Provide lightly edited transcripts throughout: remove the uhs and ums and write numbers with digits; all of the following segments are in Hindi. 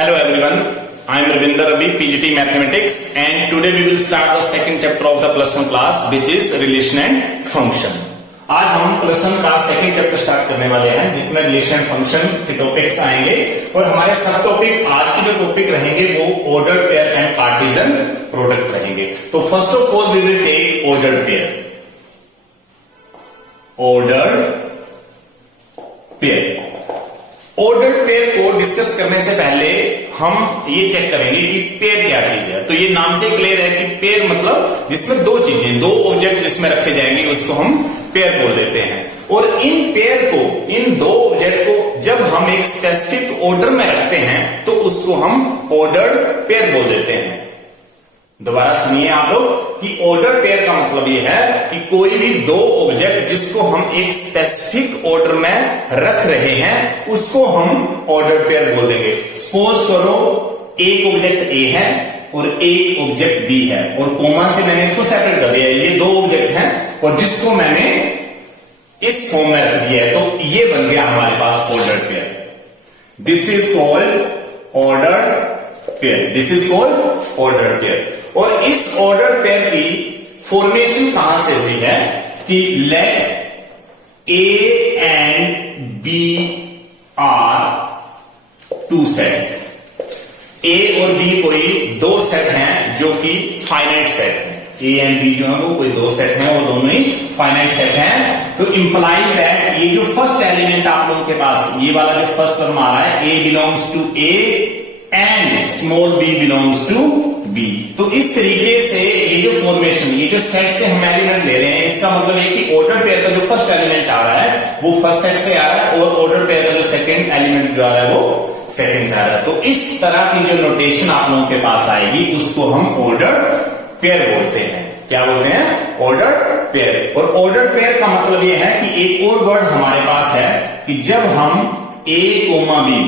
Hello everyone, I am Ravinder Ravi, PGT Mathematics, and today we will start the second chapter of the plus one class, which is relation and function. आज हम प्लस वन का सेकंड चैप्टर स्टार्ट करने वाले हैं, जिसमें रिलेशन एंड फंक्शन के टॉपिक्स आएंगे और हमारे सब टॉपिक आज के जो टॉपिक रहेंगे वो ordered pair and Cartesian product रहेंगे। तो first of all we will take ordered pair. Ordered pair को डिस्कस करने से पहले हम ये चेक करेंगे कि पेयर क्या चीज है। तो ये नाम से क्लियर है कि पेयर मतलब जिसमें दो चीजें, दो ऑब्जेक्ट जिसमें रखे जाएंगे उसको हम पेयर बोल देते हैं। और इन पेयर को, इन दो ऑब्जेक्ट को जब हम एक स्पेसिफिक ऑर्डर में रखते हैं तो उसको हम ऑर्डर्ड पेयर बोल देते हैं। दोबारा सुनिए आप लोग कि ऑर्डर पेयर का मतलब ये है कि कोई भी दो ऑब्जेक्ट जिसको हम एक स्पेसिफिक ऑर्डर में रख रहे हैं उसको हम ऑर्डर पेयर बोल देंगे। सपोज करो एक ऑब्जेक्ट ए है और एक ऑब्जेक्ट बी है और कोमा से मैंने इसको सेपरेट कर दिया है। ये दो ऑब्जेक्ट हैं और जिसको मैंने इस फॉर्म में रख दिया है तो ये बन गया हमारे पास order pair. This is called order pair. This is called order pair. और इस ऑर्डर पेयर की फॉर्मेशन कहां से हुई है कि let A and B are two sets. A और बी कोई दो सेट हैं जो कि फाइनाइट सेट है। ए एंड बी जो है वो कोई दो सेट हैं और दोनों ही फाइनाइट सेट हैं। तो इंप्लाइज दैट ये जो फर्स्ट एलिमेंट आप लोगों के पास, ये वाला जो फर्स्ट टर्म आ रहा है, a belongs to A and small b belongs to B. तो इस तरीके से ये जो फॉर्मेशन, ये जो सेट से हम एलिमेंट ले रहे हैं, इसका मतलब है कि ऑर्डर पेयर का जो फर्स्ट एलिमेंट आ रहा है वो फर्स्ट सेट से आ रहा है और ऑर्डर पेयर का जो सेकंड एलिमेंट जो आ रहा है वो सेकंड से आ रहा है। तो इस तरह की जो नोटेशन आप लोगों के पास आएगी उसको हम ऑर्डर पेयर बोलते हैं। क्या बोलते हैं? Order pair. और ऑर्डर पेयर का मतलब यह है कि एक और वर्ड हमारे पास है कि जब हम ए कोमा बी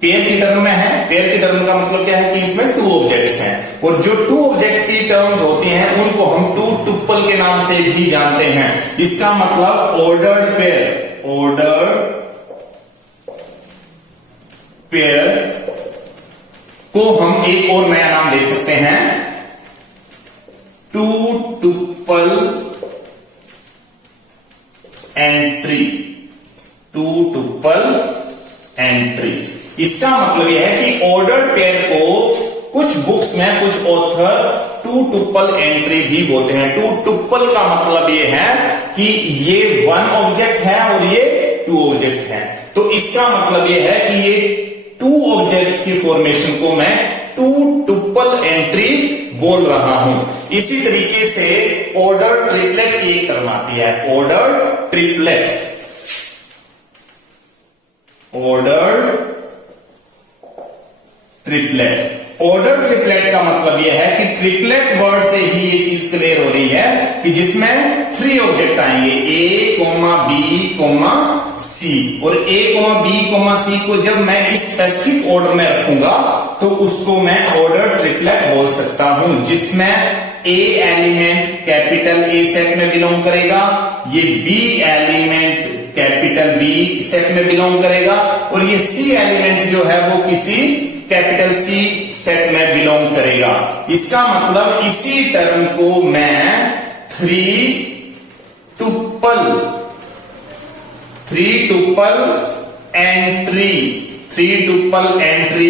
पेयर की टर्म में है, पेयर की टर्म का मतलब क्या है कि इसमें टू ऑब्जेक्ट्स हैं और जो टू ऑब्जेक्ट की टर्म्स होती हैं उनको हम टू टुपल के नाम से भी जानते हैं। इसका मतलब ऑर्डर्ड पेयर, ऑर्डर पेयर को हम एक और नया नाम दे सकते हैं, two tuple entry. Two tuple entry. इसका मतलब यह है कि ऑर्डर्ड पेयर को कुछ बुक्स में कुछ ऑथर टू टुपल एंट्री भी बोलते हैं। टू टुपल का मतलब यह है कि ये वन ऑब्जेक्ट है और ये टू ऑब्जेक्ट है। तो इसका मतलब यह है कि ये टू ऑब्जेक्ट्स की फॉर्मेशन को मैं टू टुपल एंट्री बोल रहा हूं। इसी तरीके से ऑर्डर ट्रिपलेट की एक टर्म आती है, order triplet. Order triplet. Order triplet का मतलब यह है कि ट्रिपलेट वर्ड से ही ये चीज क्लियर हो रही है कि जिसमें थ्री ऑब्जेक्ट आएंगे, ए कोमा बी कोमा सी। और ए कोमा बी कोमा सी को जब मैं इस स्पेसिफिक ऑर्डर में रखूंगा तो उसको मैं ऑर्डर ट्रिपलेट बोल सकता हूं, जिसमें A element capital A set में बिलोंग करेगा, ये B element capital B set में बिलोंग करेगा और ये सी एलिमेंट जो है वो किसी कैपिटल सी सेट में बिलोंग करेगा। इसका मतलब इसी टर्म को मैं थ्री टुपल एंट्री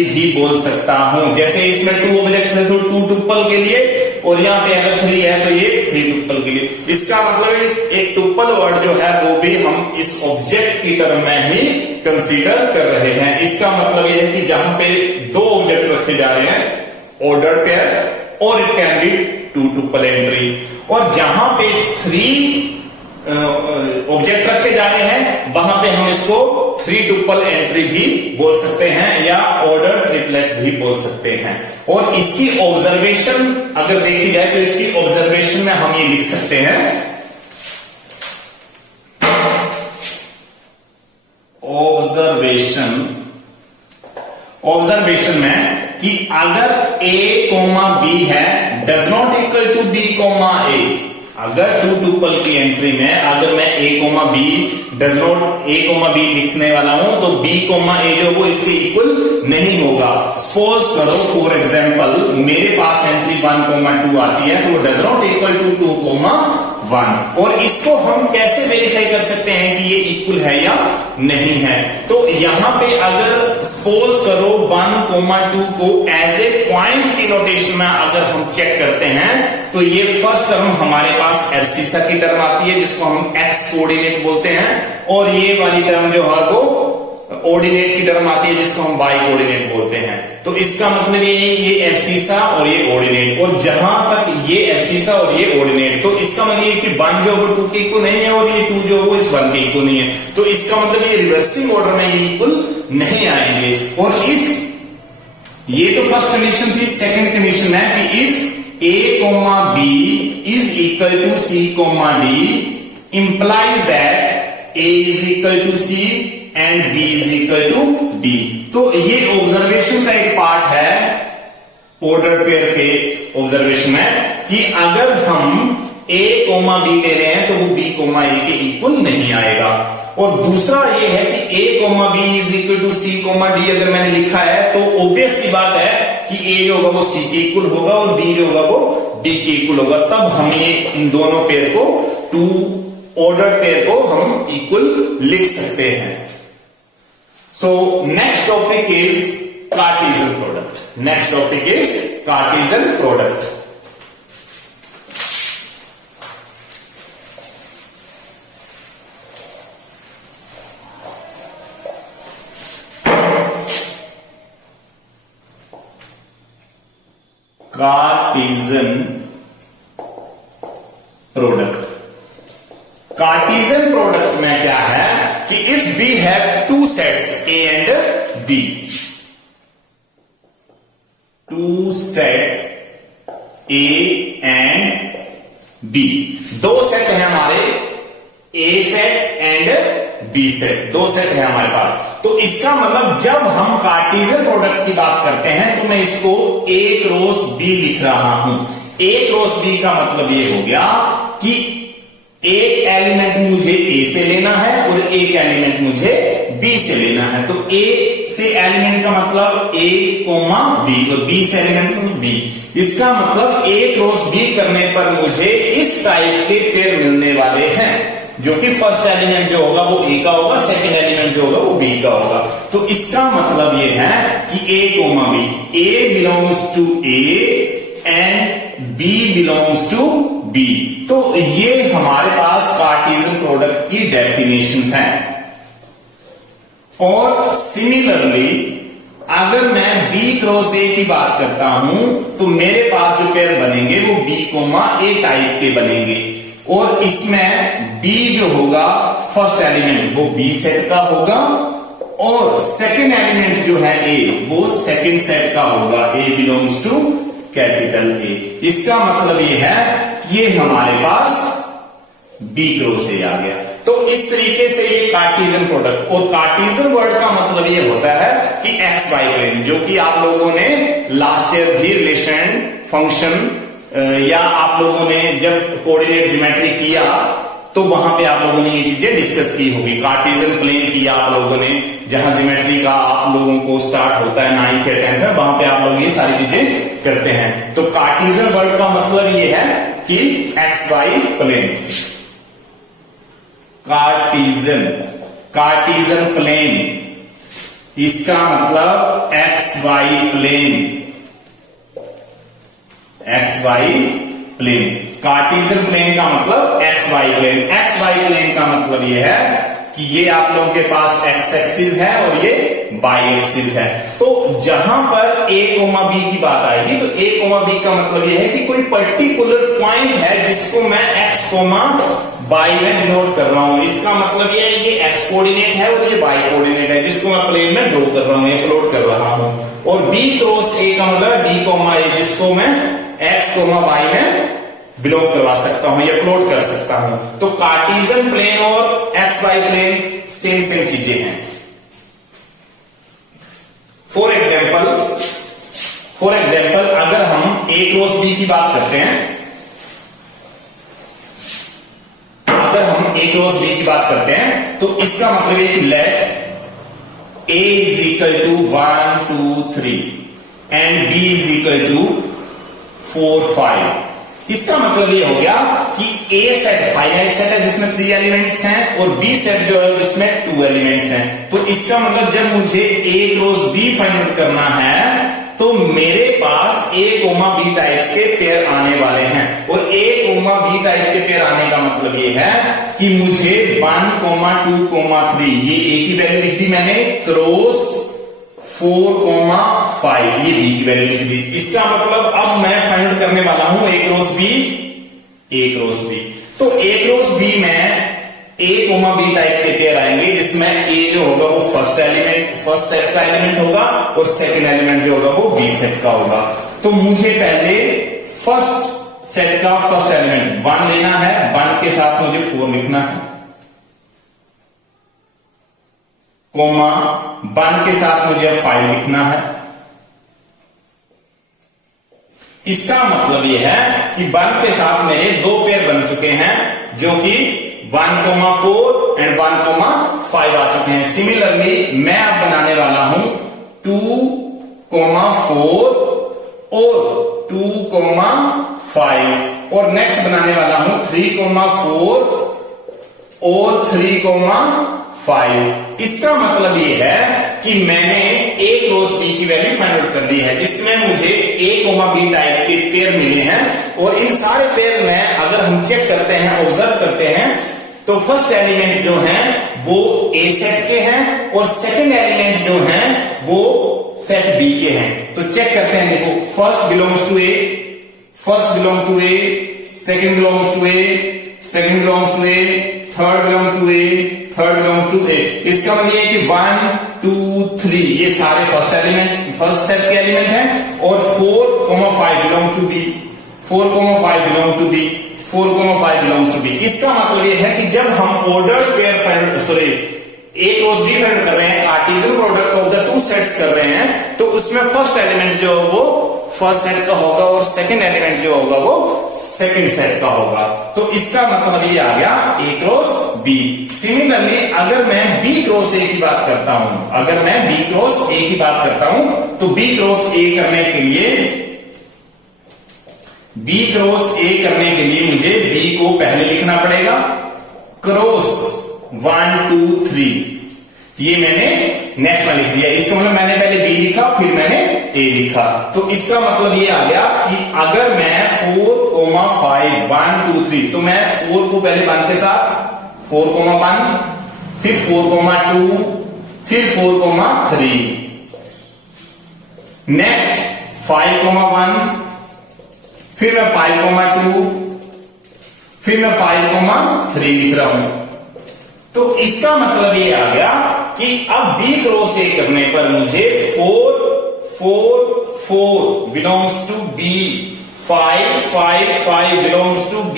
भी बोल सकता हूं। जैसे इसमें टू ऑब्जेक्ट है तो टू टुपल के लिए और यहां पे अगर थ्री है तो ये थ्री टुपल के लिए। इसका मतलब एक टुपल वर्ड जो है वो भी हम इस ऑब्जेक्ट की टर्म में ही कंसीडर कर रहे हैं। इसका मतलब यह है कि जहां पे दो ऑब्जेक्ट रखे जा रहे हैं ऑर्डर पेयर और it can be two tuple entry, और जहां पे थ्री ऑब्जेक्ट रखे जा रहे हैं वहां पे हम इसको थ्री टुपल एंट्री भी बोल सकते हैं या ऑर्डर ट्रिपलेट भी बोल सकते हैं। और इसकी ऑब्जर्वेशन अगर देखी जाए तो इसकी ऑब्जर्वेशन में हम ये लिख सकते हैं, ऑब्जर्वेशन में कि अगर ए कोमा बी है does not equal to b comma a. अगर टू टुपल की एंट्री में अगर मैं a comma b does not a comma b लिखने वाला हूं तो b कोमा a जो वो इसके इक्वल नहीं होगा। सपोज करो फॉर एग्जांपल मेरे पास एंट्री 1 कोमा 2 आती है तो वो does not equal to 2 comma 1, और इसको हम कैसे वेरीफाई कर सकते हैं कि ये इक्वल है या नहीं है। तो यहां पे अगर सपोज करो 1 कोमा 2 को एज ए पॉइंट की नोटेशन में अगर हम चेक करते हैं तो ये फर्स्ट टर्म हमारे पास एब्सिसा की टर्म आती है जिसको हम एक्स कोऑर्डिनेट बोलते हैं, और ये वाली टर्म जो है वो ऑर्डिनेट की टर्म आती है जिसको हम वाई कोऑर्डिनेट बोलते हैं। तो इसका मतलब ये एब्सिसा और ये ऑर्डिनेट, और जहां तक ये एब्सिसा और ये ऑर्डिनेट, तो इसका मतलब ये कि 1 जो वो 2 के इक्वल नहीं है और ये 2 जो वो इस 1 के इक्वल नहीं है, तो इसका मतलब ये रिवर्सिंग ऑर्डर में ये इक्वल नहीं आएंगे। और इफ ये तो फर्स्ट कंडीशन थी, सेकंड कंडीशन है कि if a comma b is equal to c comma d implies that a is equal to c and b is equal to d। तो ये ऑब्जर्वेशन का एक पार्ट है ऑर्डर पेयर के ऑब्जर्वेशन है कि अगर हम a कोमा b ले रहे हैं तो वो b कोमा a के इक्वल नहीं आएगा। और दूसरा ये है कि a comma b is equal to c comma d अगर मैंने लिखा है तो ऑब्वियस सी बात है कि a जो होगा वो c के इक्वल होगा और b जो होगा वो d के इक्वल होगा, तब हम ये इन दोनों पेयर को टू ऑर्डर पेयर को हम इक्वल लिख सकते हैं। So next topic is Cartesian product. Next topic is Cartesian product. Cartesian product. Cartesian product में क्या है कि if we have two sets A and B, two sets A and B, दो सेट है हमारे A set and B set, दो सेट है हमारे पास। तो इसका मतलब जब हम कार्टेशियन प्रोडक्ट की बात करते हैं तो मैं इसको ए क्रॉस बी लिख रहा हूं। ए क्रॉस बी का मतलब ये हो गया कि एक एलिमेंट मुझे ए से लेना है और एक एलिमेंट मुझे बी से लेना है। तो ए से एलिमेंट का मतलब ए कोमा बी और बी से एलिमेंट बी। इसका मतलब ए क्रॉस बी करने पर मुझे इस टाइप के पेयर मिलने वाले हैं, जो कि फर्स्ट एलिमेंट जो होगा वो ए का होगा, सेकंड एलिमेंट जो होगा वो बी का होगा। तो इसका मतलब ये है कि a comma b, a belongs to A and b belongs to B. तो ये हमारे पास कार्टेशियन प्रोडक्ट की डेफिनेशन है। और सिमिलरली अगर मैं B क्रॉस A की बात करता हूं तो मेरे पास जो पेयर बनेंगे वो B कोमा A टाइप के बनेंगे, और इसमें B जो होगा फर्स्ट एलिमेंट वो B सेट का होगा और सेकंड एलिमेंट जो है A वो सेकंड सेट का होगा, A belongs to capital A। इसका मतलब ये है कि ये हमारे पास B क्रॉस A आ गया। तो इस तरीके से ये कार्टेशियन प्रोडक्ट, और कार्टेशियन वर्ड का मतलब ये होता है कि एक्स वाई प्लेन, जो कि आप लोगों ने लास्ट ईयर भी रिलेशन फंक्शन या आप लोगों ने जब कोऑर्डिनेट ज्योमेट्री किया तो वहां पे आप लोगों ने ये चीजें डिस्कस की होगी। कार्टेशियन प्लेन किया आप लोगों ने, जहां ज्योमेट्री का आप लोगों को स्टार्ट होता है 9th या 10th में, वहां पे आप लोग ये सारी चीजें करते हैं। तो कार्टेशियन वर्ड का मतलब ये है कि X Y plane, Cartesian plane, इसका मतलब X Y plane, X Y plane. Cartesian plane का मतलब X Y plane. X Y plane का मतलब ये है कि ये आप लोगों के पास एक्स एक्सिस है और ये वाई एक्सिस है। तो जहां पर ए कोमा बी की बात आएगी तो ए कोमा बी का मतलब ये है कि कोई पर्टिकुलर पॉइंट है जिसको मैं एक्स कोमा वाई में डिनोट कर रहा हूं। इसका मतलब ये है, ये एक्स कोऑर्डिनेट है और ये वाई कोऑर्डिनेट है जिसको मैं प्लेन में ड्रॉ कर रहा हूं, ये प्लॉट कर रहा हूं। और बी क्रॉस ए का मतलब बी कोमा ए, जिसको मैं एक्स कोमा वाई में बिलोंग करवा सकता हूं या प्लॉट कर सकता हूं। तो कार्टेशियन प्लेन और एक्स वाई प्लेन सेम चीजें हैं। फॉर एग्जाम्पल अगर हम ए क्रॉस बी की बात करते हैं क्रॉस बी की बात करते हैं तो इसका मतलब है कि late A is equal to 1 2 3 and B is equal to 4 5। इसका मतलब ये हो गया कि A सेट फाइनाइट सेट है जिसमें 3 एलिमेंट्स हैं और B सेट जो है जिसमें 2 एलिमेंट्स हैं। तो इसका मतलब जब मुझे A cross B find out करना है तो मेरे पास A, B टाइप्स के पेयर आने वाले हैं और A, B टाइप्स के पेयर आने का मतलब ये है कि मुझे 1, 2, 3 ये A की वैल्यू लिख दी मैंने क्रॉस 4, 5 ये B की वैल्यू लिख दी। इसका मतलब अब मैं फाइंड आउट करने वाला हूं A क्रॉस B। तो A क्रॉस B में A, B टाइप के पेयर आएंगे जिसमें A जो होगा वो फर्स्ट सेट का एलिमेंट होगा और सेकंड एलिमेंट जो होगा वो B सेट का होगा। तो मुझे पहले फर्स्ट सेट का फर्स्ट एलिमेंट 1 लेना है, 1 के साथ मुझे 4 लिखना है, कोमा 1 के साथ मुझे 5 लिखना है। इसका मतलब यह है कि 1 के साथ मेरे 2 पेयर बन चुके हैं जो कि 1, 4 एंड 1, 5 आ चुके हैं। सिमिलरली मैं अब बनाने वाला हूं 2, 4 और 2, 5 और नेक्स्ट बनाने वाला हूं 3, 4 और 3, 5। इसका मतलब ये है कि मैंने A क्रॉस B की वैल्यू फाइंड आउट कर ली है जिसमें मुझे A, B टाइप के पेयर मिले हैं और इन सारे पेयर में अगर हम चेक करते हैं, ऑब्जर्व करते हैं तो फर्स्ट एलिमेंट जो हैं वो A सेट के हैं और सेकंड एलिमेंट जो हैं वो सेट B के हैं। तो चेक करते हैं, देखो first belongs to A, second belongs to A, third belong to A। इसका मतलब ये कि 1, 2, 3 ये सारे फर्स्ट सेट के एलिमेंट हैं और 4, 5 belong to B, 4, 5 belong to B, 4, 5 belongs to B। इसका मतलब ये है कि जब हम ordered pair A cross B find कर रहे हैं, Cartesian product of the 2 sets कर रहे हैं, तो उसमें फर्स्ट एलिमेंट जो है वो फर्स्ट सेट का होगा और सेकंड एलिमेंट जो होगा वो सेकंड सेट का होगा। तो इसका मतलब ये आ गया A क्रॉस B। सिमिलरली अगर मैं B क्रॉस A की बात करता हूं, तो B क्रॉस A करने के लिए मुझे B को पहले लिखना पड़ेगा क्रॉस 1, 2, 3 ये मैंने नेक्स्ट में लिख दिया। इसका मतलब मैंने पहले B लिखा फिर मैंने A लिखा। तो इसका मतलब ये आ गया कि अगर मैं 4, 5 1, 2, 3 तो मैं 4 को पहले 1 के साथ 4, 1 फिर 4, 2 फिर 4, 3 नेक्स्ट 5, 1 फिर मैं 5, 2 फिर मैं 5, 3 लिख रहा हूं। तो इसका मतलब ये आ गया कि अब B क्रॉस A करने पर मुझे 4, 4 belongs to B, 5, 5 belongs to B।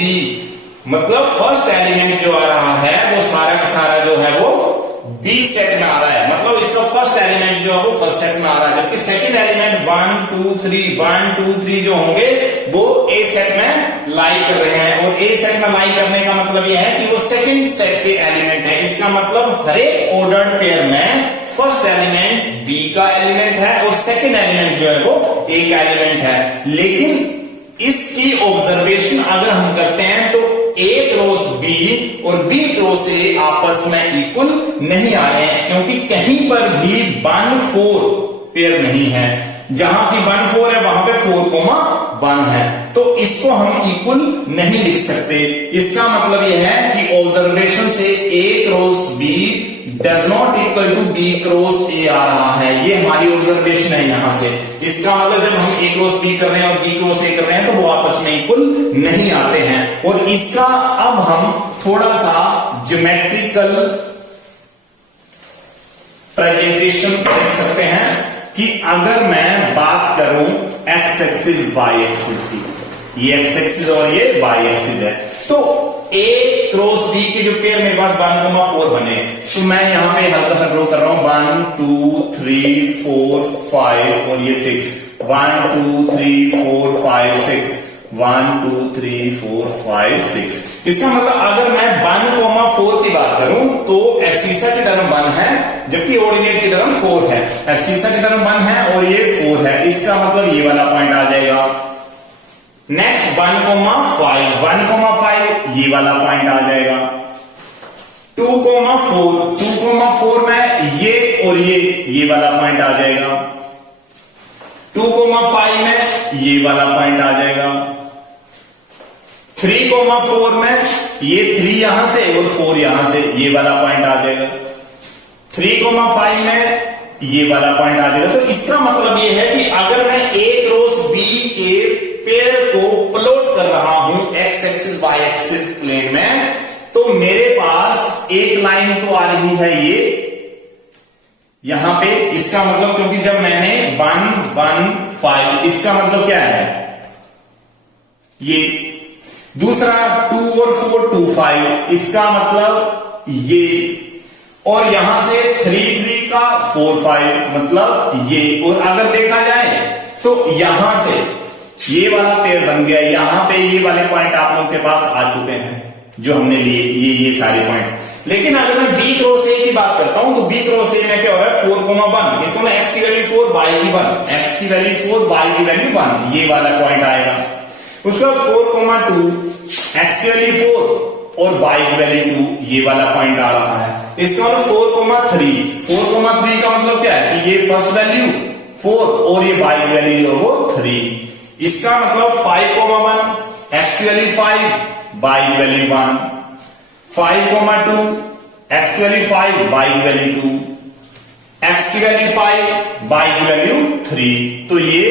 मतलब फर्स्ट एलिमेंट जो आ रहा है वो सारा का सारा जो है वो B सेट में आ रहा है। मतलब इसका फर्स्ट एलिमेंट जो है वो फर्स्ट सेट में आ रहा है, जबकि सेकंड एलिमेंट 1, 2, 3 जो होंगे वो A सेट में लाई कर रहे हैं और A सेट में लाई करने का मतलब यह है कि वो सेकंड सेट के एलिमेंट है। इसका मतलब हर एक ऑर्डर्ड पेयर में फर्स्ट एलिमेंट B का एलिमेंट है और सेकंड एलिमेंट जो है वो A का एलिमेंट है। लेकिन इसकी ऑब्जर्वेशन अगर हम करते हैं तो A क्रॉस B और B क्रॉस A आपस में इक्वल नहीं आ रहे हैं क्योंकि कहीं पर भी 1, 4 पेयर नहीं है। जहां की 1, 4 है वहां पे 4, 1 है, तो इसको हम इक्वल नहीं लिख सकते। इसका मतलब यह है कि ऑब्जर्वेशन से A cross B does not equal to B cross A आ रहा है। ये हमारी ऑब्जर्वेशन है यहां से। इसका मतलब जब हम A क्रॉस B कर रहे हैं और B क्रॉस A कर रहे हैं तो वो आपस में इक्वल नहीं आते हैं। और इसका अब हम थोड़ा सा ज्योमेट्रिकल प्रेजेंटेशन देख सकते हैं कि अगर मैं बात करूं एक्स एक्सिस वाई एक्सिस की, ये एक्स एक्सिस और ये वाई एक्सिस है, तो A क्रॉस B के जो पेयर मेरे पास 1, 4 बने, तो मैं यहां पे हल्का सा ड्रॉ कर रहा हूं 1, 2, 3, 4, 5 और ये 6, 1, 2, 3, 4, 5, 6, 1, 2, 3, 4, 5, 6। इसका मतलब अगर मैं 1,4 की बात करूं तो एब्सिसा की टर्म 1 है जबकि ऑर्डिनेट की टर्म 4 है। एब्सिसा की टर्म 1 है और ये 4 है, इसका मतलब ये वाला पॉइंट आ जाएगा। नेक्स्ट 1,5 ये वाला पॉइंट आ जाएगा। 2,4 में ये और ये वाला पॉइंट आ जाएगा। 2,5 में ये वाला पॉइंट आ जाएगा। 3,4 में ये 3 यहां से और 4 यहां से, ये वाला पॉइंट आ जाएगा। 3,5 में ये वाला पॉइंट आ जाएगा। तो इसका मतलब ये है कि अगर मैं A क्रॉस B के पेयर को प्लॉट कर रहा हूं X axis Y axis plane में, तो मेरे पास एक लाइन तो आ रही है ये यहां पे। इसका मतलब क्योंकि जब मैंने 1, 1, 5, इसका मतलब क्या है ये। दूसरा 2 और 4, 2, 5, इसका मतलब ये। और यहां से 3, 3 का 4, 5 मतलब ये। और अगर देखा जाए तो यहां से ये वाला पेयर बन गया। यहां पे ये वाले पॉइंट आप लोगों के पास आ चुके हैं जो हमने लिए, ये सारे पॉइंट। लेकिन अगर मैं B क्रॉस A की बात करता हूं तो B क्रॉस A में क्या हो रहा है 4,1, इसको मैं x की वैल्यू 4 y की 1, x की वैल्यू 4 y की वैल्यू 1, ये वाला पॉइंट आएगा। उसके बाद 4,2 x की वैल्यू 4 और y की वैल्यू 2, ये वाला पॉइंट आ रहा है। इसका मतलब 4,3 का मतलब क्या है कि ये फर्स्ट वैल्यू 4 और ये y की वैल्यू जो वो 3। इसका मतलब 5,1 x की वैल्यू 5 y की वैल्यू 1, 5,2 x की वैल्यू 5 y की वैल्यू 2, x की वैल्यू 5 y की वैल्यू 3। तो ये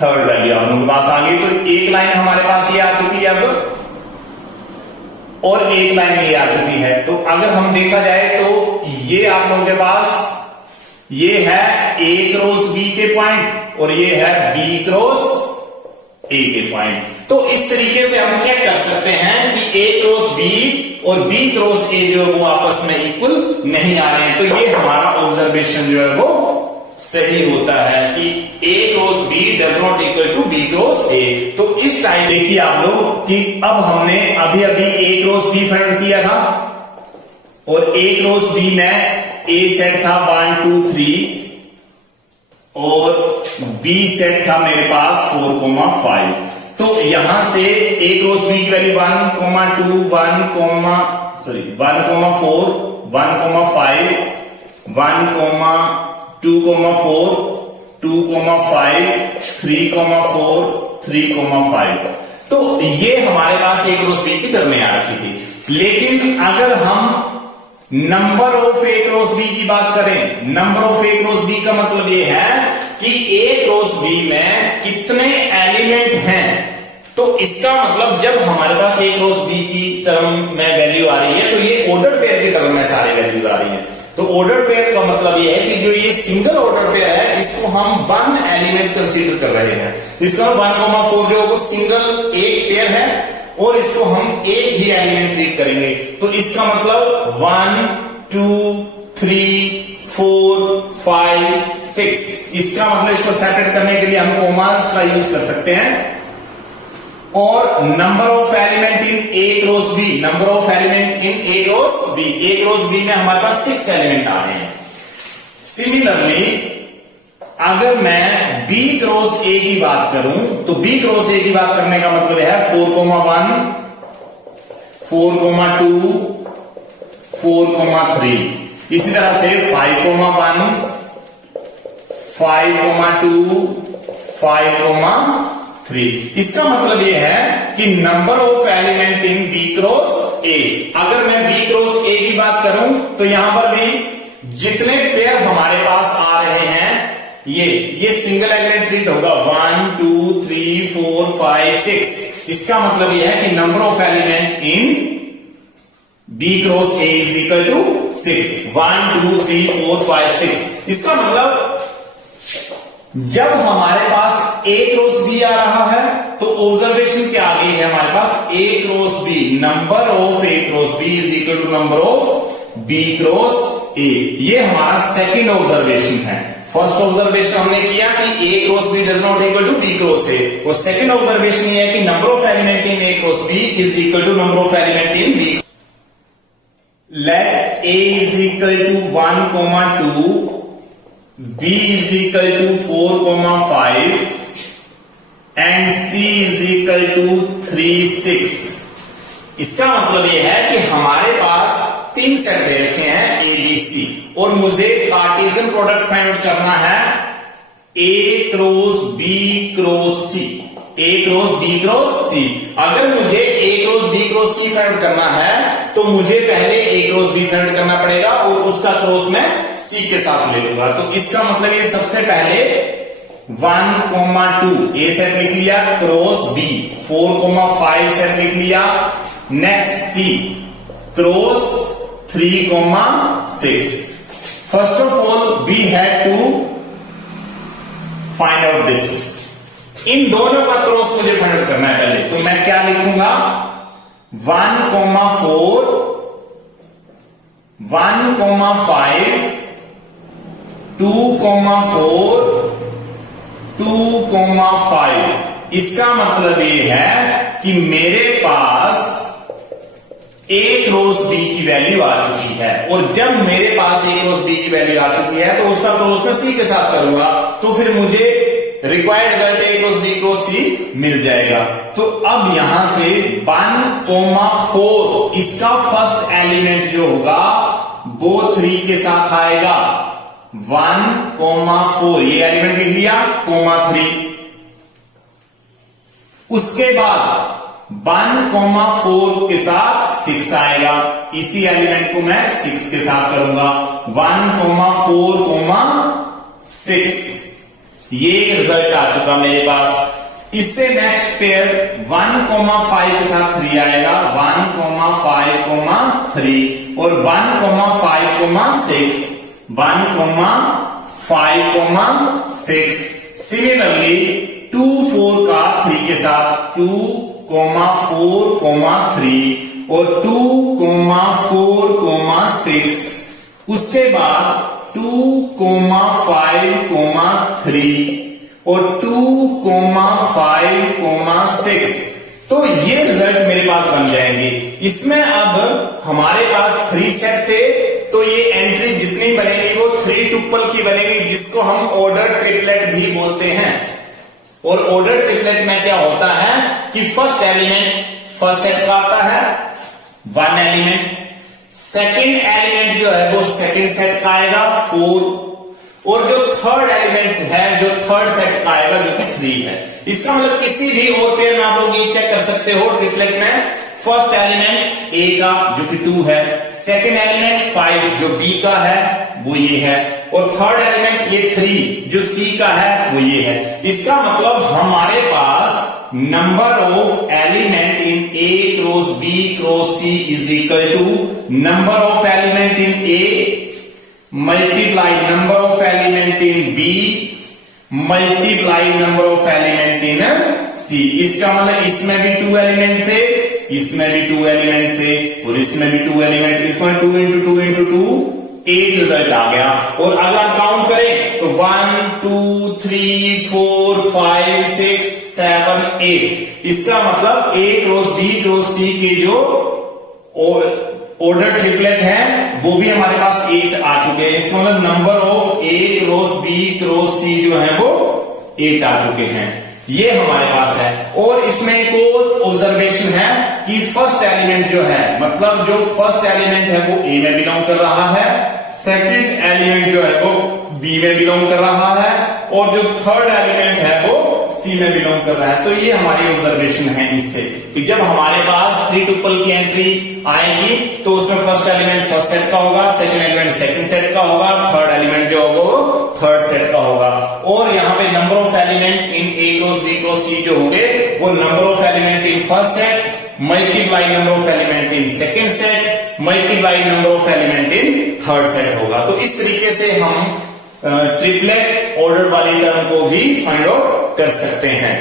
थर्ड वैल्यू हम लोग के पास आ गई। तो एक लाइन हमारे पास ये आ चुकी है अब और एक लाइन ये आ चुकी है। तो अगर हम देखा जाए तो ये आप लोगों के पास ये है A क्रॉस B के पॉइंट और ये है B क्रॉस A के पॉइंट। तो इस तरीके से हम चेक कर सकते हैं कि A क्रॉस B और B क्रॉस A जो है वो आपस में इक्वल नहीं आ रहे हैं। तो ये हमारा ऑब्जर्वेशन जो है वो सही होता है कि A cross B does not equal to B cross A। तो इस टाइप देखिए आप लोग कि अब हमने अभी A क्रॉस B फाइंड किया था और A क्रॉस B में A सेट था 1, 2, 3 और B सेट था मेरे पास 4,5। तो यहां से A क्रॉस B की वैल्यू 1,2, 1,4, 1,5, 1,2,4, 2,5, 3,4, 3,5। तो ये हमारे पास A क्रॉस B की टर्में आ रखी थी। लेकिन अगर हम number of A cross B की बात करें, number of A cross B का मतलब ये है कि A क्रॉस B में कितने एलिमेंट हैं। तो इसका मतलब जब हमारे पास A क्रॉस B की टर्म में वैल्यू आ रही है तो ये ऑर्डर पेयर की टर्म में सारे वैल्यूज आ रही है। तो ऑर्डर पेयर का मतलब ये है कि जो ये सिंगल ऑर्डर पेयर है इसको हम 1 एलिमेंट कंसीडर कर रहे हैं। इसका 1,4 जो वो सिंगल एक पेयर है और इसको हम एक ही एलिमेंट ट्रीट करेंगे। तो इसका मतलब 1, 2, 3, 4, 5, 6। इसका मतलब इसको सेपरेट करने के लिए हम कोमास का यूज कर सकते हैं। और number of element in A cross B, number of element in A cross B, A cross B में हमारे पास 6 एलिमेंट आ रहे हैं। सिमिलरली अगर मैं B क्रॉस A की बात करूं तो B क्रॉस A की बात करने का मतलब है 4,1, 4,2, 4,3। इसी तरह से 5,1, 5,2, 5,3। इसका मतलब यह है कि number of element in B cross A। अगर मैं B क्रॉस A की बात करूं तो यहां पर भी जितने पेयर हमारे पास आ रहे हैं ये सिंगल एलिमेंट ट्रीट होगा 1, 2, 3, 4, 5, 6। इसका मतलब यह है कि number of element in B cross A is equal to 6। 1, 2, 3, 4, 5, 6। इसका मतलब जब हमारे पास A क्रॉस B आ रहा है तो ऑब्जर्वेशन क्या आ गई है हमारे पास A cross B, number of A cross B is equal to number of B cross A। ये हमारा सेकंड ऑब्जर्वेशन है। फर्स्ट ऑब्जर्वेशन हमने किया कि A cross B does not equal to B cross A, और सेकंड ऑब्जर्वेशन ये है कि number of element in A cross B is equal to number of element in B. Let A is equal to 1, 2, B is equal to 4, 5 and C is equal to 3, 6। इसका मतलब यह है कि हमारे पास 3 सेट दे रखे हैं A, B, C, और मुझे कार्टेशियन प्रोडक्ट फाइंड आउट करना है A cross B cross C, A cross B cross C। अगर मुझे A cross B cross C find out करना है तो मुझे पहले A cross B find out करना पड़ेगा और उसका क्रॉस मैं C के साथ ले लूंगा। तो इसका मतलब ये सबसे पहले 1, 2 ए सेट लिख लिया, क्रॉस B 4, 5 सेट लिख लिया, next C cross 3, 6। First of all we had to find out this, इन दोनों का क्रॉस मुझे फाइंड आउट करना है पहले। तो मैं क्या लिखूंगा 1, 4, 1, 5, 2, 4, 2, 5। इसका मतलब ये है कि मेरे पास A क्रॉस B की वैल्यू आ चुकी है, और जब मेरे पास A क्रॉस B की वैल्यू आ चुकी है तो उसका क्रॉस मैं C के साथ करूंगा, तो फिर मुझे required result A cross B cross C मिल जाएगा। तो अब यहां से 1, 4 इसका फर्स्ट एलिमेंट जो होगा वो 3 के साथ आएगा। 1, 4 ये एलिमेंट लिख लिया, 3। उसके बाद 1, 4 के साथ 6 आएगा, इसी एलिमेंट को मैं 6 के साथ करूंगा। 1, 4, 6 ये एक रिजल्ट आ चुका मेरे पास। इससे नेक्स्ट पेयर 1, 5 के साथ 3 आएगा, 1, 5, 3 और 1, 5, 6, 1, 5, 6। सिमिलरली 2, 4 का 3 के साथ 2, 4, 3 और 2, 4, 6। उसके बाद 2, 5, 3 और 2, 5, 6। तो ये रिजल्ट मेरे पास बन जाएंगे। इसमें अब हमारे पास 3 सेट थे, तो ये एंट्री जितनी बनेगी वो 3 टुपल की बनेगी, जिसको हम ऑर्डर ट्रिपलेट भी बोलते हैं। और ऑर्डर ट्रिपलेट में क्या होता है कि फर्स्ट एलिमेंट फर्स्ट सेट का आता है 1 एलिमेंट, सेकंड एलिमेंट जो है वो सेकंड सेट का आएगा 4, और जो थर्ड एलिमेंट है जो थर्ड सेट का आएगा जो कि 3 है। इसका मतलब किसी भी और पेयर में आप लोग ये चेक कर सकते हो ट्रिपलेट में, फर्स्ट एलिमेंट A का जो कि 2 है, सेकंड एलिमेंट 5 जो B का है वो ये है, और थर्ड एलिमेंट ये 3 जो C का है वो ये है। इसका मतलब हमारे पास number of element in A cross B cross C is equal to number of element in A multiply number of element in B multiply number of element in C। इसका मतलब इसमें भी 2 एलिमेंट थे, इसमें भी 2 एलिमेंट थे, और इसमें भी 2 एलिमेंट, इसमें 2 into 2 into 2 8 रिजल्ट आ गया। और अगर हम काउंट करें तो 1, 2, 3, 4, 5, 6, 7, 8। इसका मतलब A cross B cross C के जो ऑर्डर ट्रिपलेट है वो भी हमारे पास 8 आ चुके हैं। इसका मतलब number of A cross B cross C जो है वो 8 आ चुके हैं, ये हमारे पास है। और इसमें एक और ऑब्जर्वेशन है कि फर्स्ट एलिमेंट जो है, मतलब जो फर्स्ट एलिमेंट है वो A में बिलोंग कर रहा है, सेकंड एलिमेंट जो है वो B में बिलोंग कर रहा है, और जो थर्ड एलिमेंट है वो C में बिलोंग कर रहा है। तो ये हमारी ऑब्जर्वेशन है इससे कि जब हमारे पास 3 टुपल की एंट्री आएगी तो उसमें फर्स्ट एलिमेंट फर्स्ट सेट का होगा, सेकंड एलिमेंट सेकंड सेट का होगा, थर्ड एलिमेंट जो होगा वो थर्ड सेट का होगा। और यहाँ पे number of element in A cross B cross C जो होंगे वो number of element in first set multiply number of element in second set multiply number of element in third set होगा। तो इस तरीके से हम ट्रिपलेट ऑर्डर वाली टर्म को भी फाइंड आउट कर सकते हैं।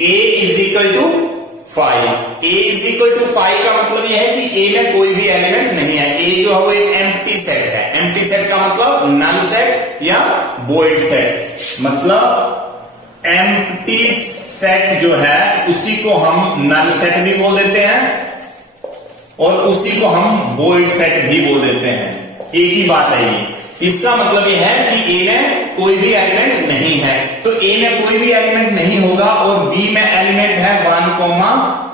A is equal to 5 A is equal to 5 का मतलब यह है कि ए में कोई भी एलिमेंट नहीं है। ए जो है वो एक एम्प्टी सेट है। एम्प्टी सेट का मतलब नल सेट या वॉइड सेट। मतलब एम्प्टी सेट जो है उसी को हम नल सेट भी बोल देते हैं और उसी को हम वॉइड सेट भी बोल देते हैं। एक ही बात है ये। इसका मतलब यह है कि ए में कोई भी एलिमेंट नहीं है, तो ए में कोई भी एलिमेंट नहीं होगा और बी में एलिमेंट है 1,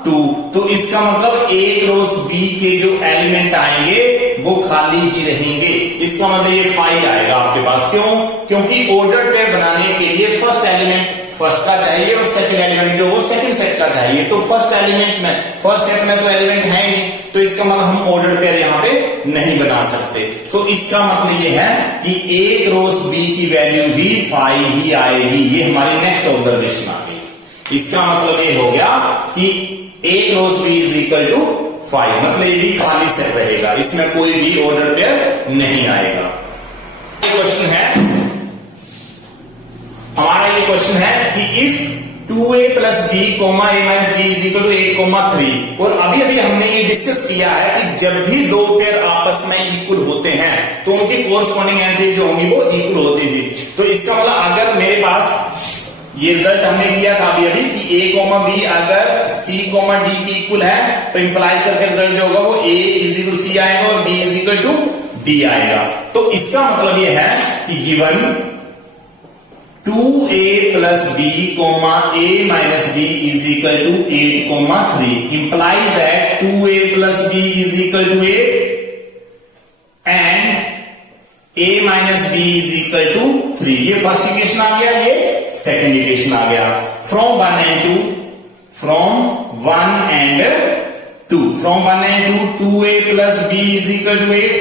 2। तो इसका मतलब ए क्रॉस बी के जो एलिमेंट आएंगे वो खाली ही रहेंगे। इसका मतलब ये 5 आएगा आपके पास। क्यों? क्योंकि ऑर्डर पेयर बनाने के लिए फर्स्ट एलिमेंट फर्स्ट का चाहिए और सेकंड एलिमेंट जो वो सेकंड सेट का चाहिए। तो फर्स्ट एलिमेंट में फर्स्ट सेट में तो एलिमेंट है ही नहीं, तो इसका मतलब हम ऑर्डर पेयर यहां पे नहीं बना सकते। तो इसका मतलब ये है कि ए क्रॉस बी की वैल्यू भी 5 ही आएगी। ये हमारी नेक्स्ट ऑब्जर्वेशन आ गई। इसका मतलब ये हो गया कि A cross B is equal to 5, मतलब ये भी खाली सेट रहेगा, इसमें कोई भी ऑर्डर पेयर नहीं आएगा। ये क्वेश्चन है हमारा, ये क्वेश्चन है कि if 2a plus B comma A minus B is equal to 8, 3। और अभी अभी हमने ये डिस्कस किया है कि जब भी दो पेयर आपस में इक्वल होते हैं तो उनकी कोरस्पॉन्डिंग एंट्री जो होंगी वो इक्वल होती थी। तो इसका मतलब अगर मेरे पास ये रिजल्ट हमने किया था अभी अभी कि a कोमा बी अगर c कोमा डी की इक्वल है तो इंप्लाइज करके रिजल्ट जो होगा वो a is equal to c आएगा और b is equal to d आएगा। तो इसका मतलब ये है कि given 2a plus B comma a minus B is equal to 8, 3 implies that 2a plus b is equal to 8 and a minus b is equal to 3। ये फर्स्ट इक्वेशन आ गया, ये सेकंड इक्वेशन आ गया। From 1 and 2, from 1 and 2, from 1 and 2 2a plus b is equal to 8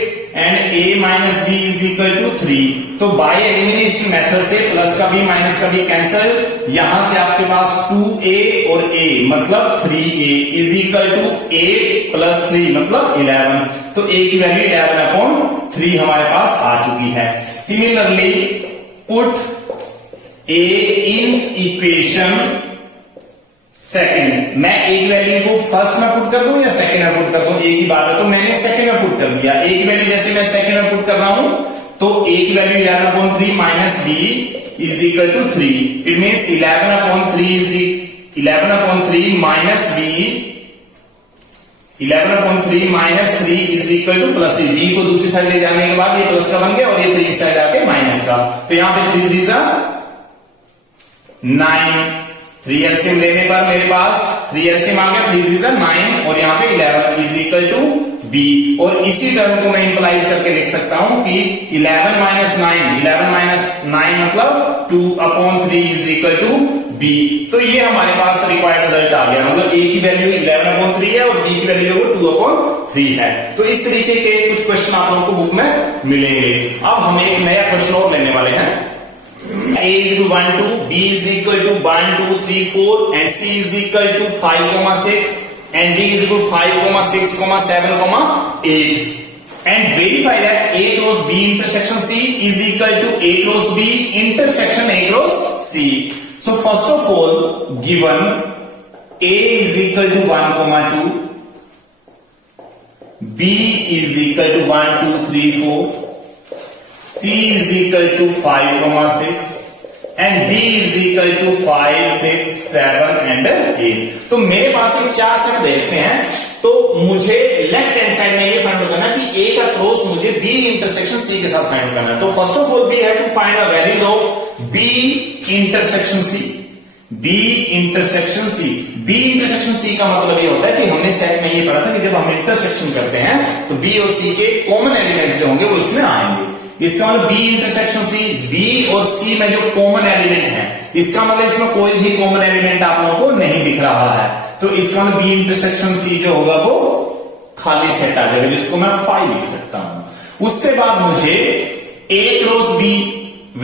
and a minus b is equal to 3। तो बाय एलिमिनेशन मेथड से प्लस का भी माइनस का भी कैंसिल, यहां से आपके पास 2a और a मतलब 3a is equal to 8 plus 3 मतलब 11। तो a की वैल्यू 11/3 हमारे पास आ चुकी है। Similarly put a in equation second. मैं a की वैल्यू को फर्स्ट में पुट कर दूं या सेकंड में पुट कर दूं, एक ही बात है। तो मैंने सेकंड में पुट कर दिया। a की वैल्यू जैसे मैं सेकंड में पुट कर रहा हूं तो a की value 11/3 minus b is equal to 3। It means 11/3 minus b 11/3 minus 3 is equal to plus b को दूसरी साइड ले जाने के बाद ये प्लस का बन गया और ये 3 साइड आके माइनस का। तो यहां पे 3 3 9, 3 एलसीएम लेने पर मेरे पास 3 एलसीएम आ गया, 3 3 9 और यहाँ पे 11 इज इक्वल टू बी। और इसी टर्म को मैं इंप्लाइज करके लिख सकता हूं कि 11 माइनस 9 मतलब 2/3 इज इक्वल टू बी। तो ये हमारे पास रिक्वायर्ड रिजल्ट आ गया। मतलब a की वैल्यू 11/3 है और b की वैल्यू 2/3 है। तो इस तरीके के कुछ क्वेश्चन आप लोगों को बुक में मिलेंगे। अब हम एक नया क्वेश्चन और लेने वाले हैं। a is equal to 1, 2, b is equal to 1, 2, 3, 4 and c is equal to 5, 6 and d is equal to 5, 6, 7, 8 and verify that a cross b intersection c is equal to a cross b intersection a cross c। So first of all, given a is equal to 1, 2, b is equal to 1, 2, 3, 4, c is equal to 5, 6 and d is equal to 5, 6, 7 and 8। तो मेरे पास ये 4 सेट देखते हैं। तो मुझे लेफ्ट हैंड साइड में ये फाइंड आउट करना है कि a का क्रॉस मुझे b इंटरसेक्शन c के साथ फाइंड आउट करना है। तो first of all we have to find the values of b intersection c। b intersection c, b intersection c का मतलब ये होता है कि हमने सेट में ये पढ़ा था कि जब हम इंटरसेक्शन करते हैं तो b और c के कॉमन एलिमेंट जो होंगे वो इसमें आएंगे। इसका मतलब b इंटरसेक्शन c, b और c में जो कॉमन एलिमेंट है, इसका मतलब इसमें कोई भी कॉमन एलिमेंट आप लोगों को नहीं दिख रहा है। तो इसका मतलब b इंटरसेक्शन c जो होगा वो खाली सेट आ जाएगा, जिसको मैं 5 लिख सकता हूं। उसके बाद मुझे a क्रॉस b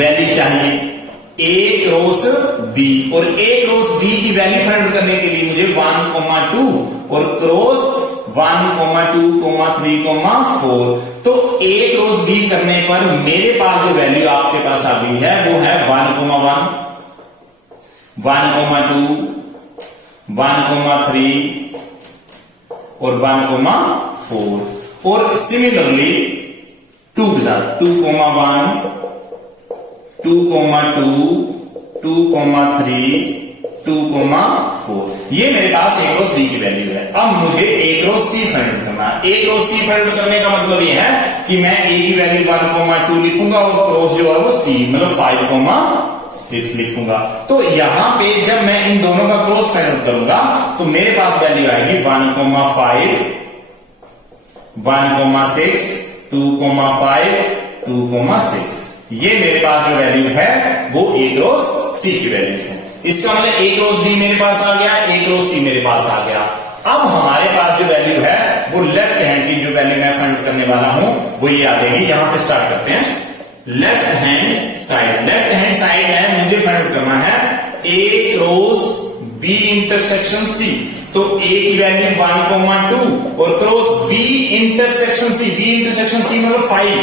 वैल्यू चाहिए, a क्रॉस b, और a क्रॉस b की वैल्यू फाइंड करने के लिए मुझे 1, 2 और क्रॉस 1, 2, 3, 4। तो a क्रॉस b करने पर मेरे पास जो वैल्यू आपके पास आ गई है वो है 1, 1, 2, 1, 3, और 1,4 और सिमिलरली 2 के साथ 2,1 2,2 2,3 2,4 ये मेरे पास A क्रॉस B की वैल्यू है। अब मुझे A क्रॉस C फाइंड करना है। A क्रॉस C फाइंड करने का मतलब ये है कि मैं A की वैल्यू 1,2 लिखूंगा और क्रॉस जो है वो C मतलब 5,6 लिखूंगा। तो यहां पे जब मैं इन दोनों का क्रॉस फाइंड आउट करूंगा तो मेरे पास वैल्यू आएगी 1,5 1,6 2,5 2,6। ये मेरे पास जो वैल्यूज है वो A क्रॉस C की वैल्यूज है। इसका मतलब A क्रॉस B मेरे पास आ गया, A क्रॉस C मेरे पास आ गया। अब हमारे पास जो वैल्यू है वो लेफ्ट हैंड की जो वैल्यू मैं फाइंड करने वाला हूं वो ये आ जाएगी। यहां से स्टार्ट करते हैं। लेफ्ट हैंड साइड में मुझे फाइंड करना है A cross B intersection C। तो A की वैल्यू 1,2 और क्रॉस B इंटरसेक्शन C मतलब 5।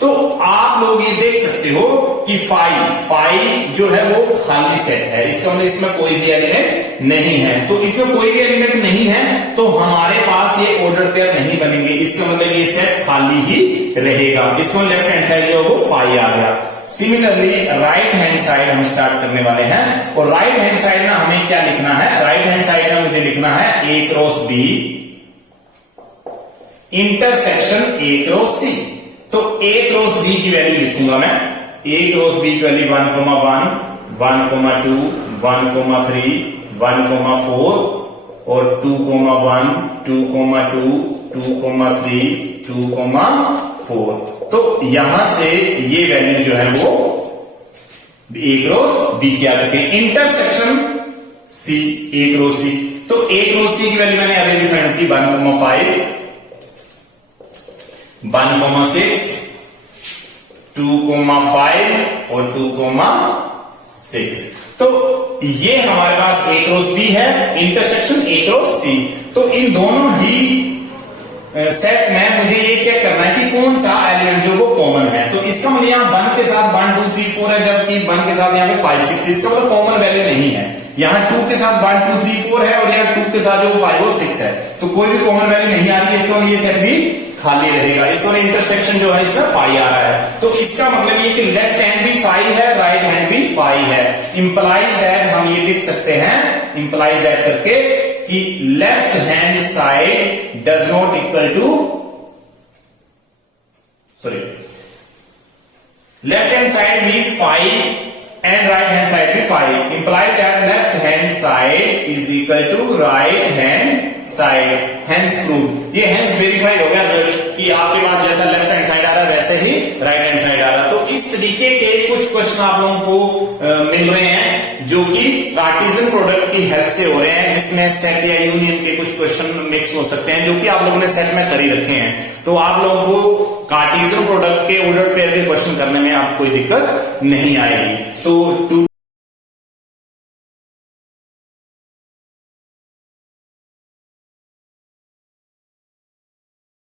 तो आप लोग ये देख सकते हो कि 5 जो है वो खाली सेट है। इसका मतलब इसमें कोई भी एलिमेंट नहीं है। तो इसमें कोई भी एलिमेंट नहीं है तो हमारे पास ये ऑर्डर पेयर नहीं बनेंगे। इसका मतलब ये सेट खाली ही रहेगा। इसमें लेफ्ट हैंड साइड जो है वो 5 आ गया। सिमिलरली राइट हैंड साइड हम स्टार्ट करने वाले हैं और राइट हैंड साइड में हमें क्या लिखना है? राइट हैंड साइड में मुझे लिखना है A cross B intersection A cross C। तो A क्रॉस B की वैल्यू लिखूंगा मैं। A क्रॉस B की वैल्यू 1,1 1,2 1,3 1,4 और 2,1 2,2 2,3 2,4। तो यहां से ये वैल्यू जो है वो A क्रॉस B की आ चुके हैं। Intersection C A cross C। तो A क्रॉस C की वैल्यू मैंने अभी भी फाइंड की 1,5 1,6 2,5 और 2,6। तो ये हमारे पास A क्रॉस B है इंटरसेक्शन A क्रॉस C। तो इन दोनों ही सेट में मुझे ये चेक करना है कि कौन सा एलिमेंट जो वो कॉमन है। तो इसका मतलब यहाँ 1 के साथ 1 2 3 4 है जबकि 1 के साथ यहाँ पे 5 6। इसका मतलब कॉमन वैल्यू नहीं है। यहाँ 2 के साथ 1 2 3 4 है और यहाँ 2 के साथ जो 5 और 6 है। तो कोई भी कॉमन वैल्यू नहीं आ रही है। इसका मतलब ये सेट भी खाली रहेगा। इसका इंटरसेक्शन जो है इसका 5 आ रहा है। तो इसका मतलब ये कि लेफ्ट हैंड भी 5 है राइट हैंड भी 5 है। इंप्लाइज दैट हम ये लिख सकते हैं इंप्लाइज दैट करके कि left hand side does not equal to left hand side भी 5 and right hand side भी 5 implies that left hand side is equal to right hand side। hence proved। ये hence वेरीफाइड हो गया रिजल्ट कि आपके पास जैसा लेफ्ट हैंड साइड आ रहा है वैसे ही राइट हैंड साइड आ रहा है। तो इस तरीके के कुछ क्वेश्चन आप लोगों को मिल रहे हैं जो कि कार्टेशियन प्रोडक्ट की हेल्प से हो रहे हैं, जिसमें सेट या यूनियन के कुछ क्वेश्चन मिक्स हो सकते हैं जो कि आप लोगों ने सेट में कर ही रखे हैं। तो आप लोगों को कार्टेशियन प्रोडक्ट के ऑर्डर पेयर के क्वेश्चन करने में आपको कोई दिक्कत नहीं आएगी। तो